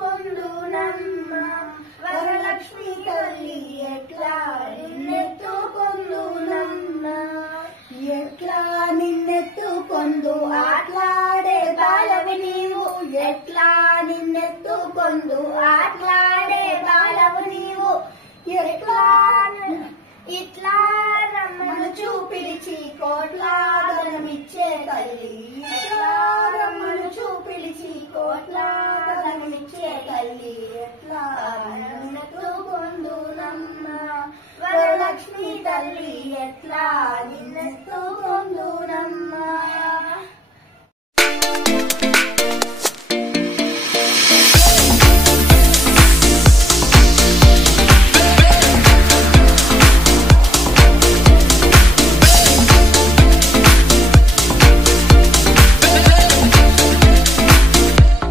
నిన్నెత్తుకొందునమ్మ వరలక్ష్మి తల్లి ఎట్లా నిన్నెత్తుకొందునమ్మ ఎట్లా నిన్నెత్తుకొందు ఆట్లాడే బాలవి నీవు ఎట్లా నిన్నెత్తుకొందు ఆట్లాడే బాలవు నీవు ఎట్లా ఇట్లా రమ్మను చూపిలిచి కోట్లా ధనమిచ్చే తల్లి ఇట్లా రమ్మను చూపిలిచి కోట్లా ధనమిచ్చే తల్లి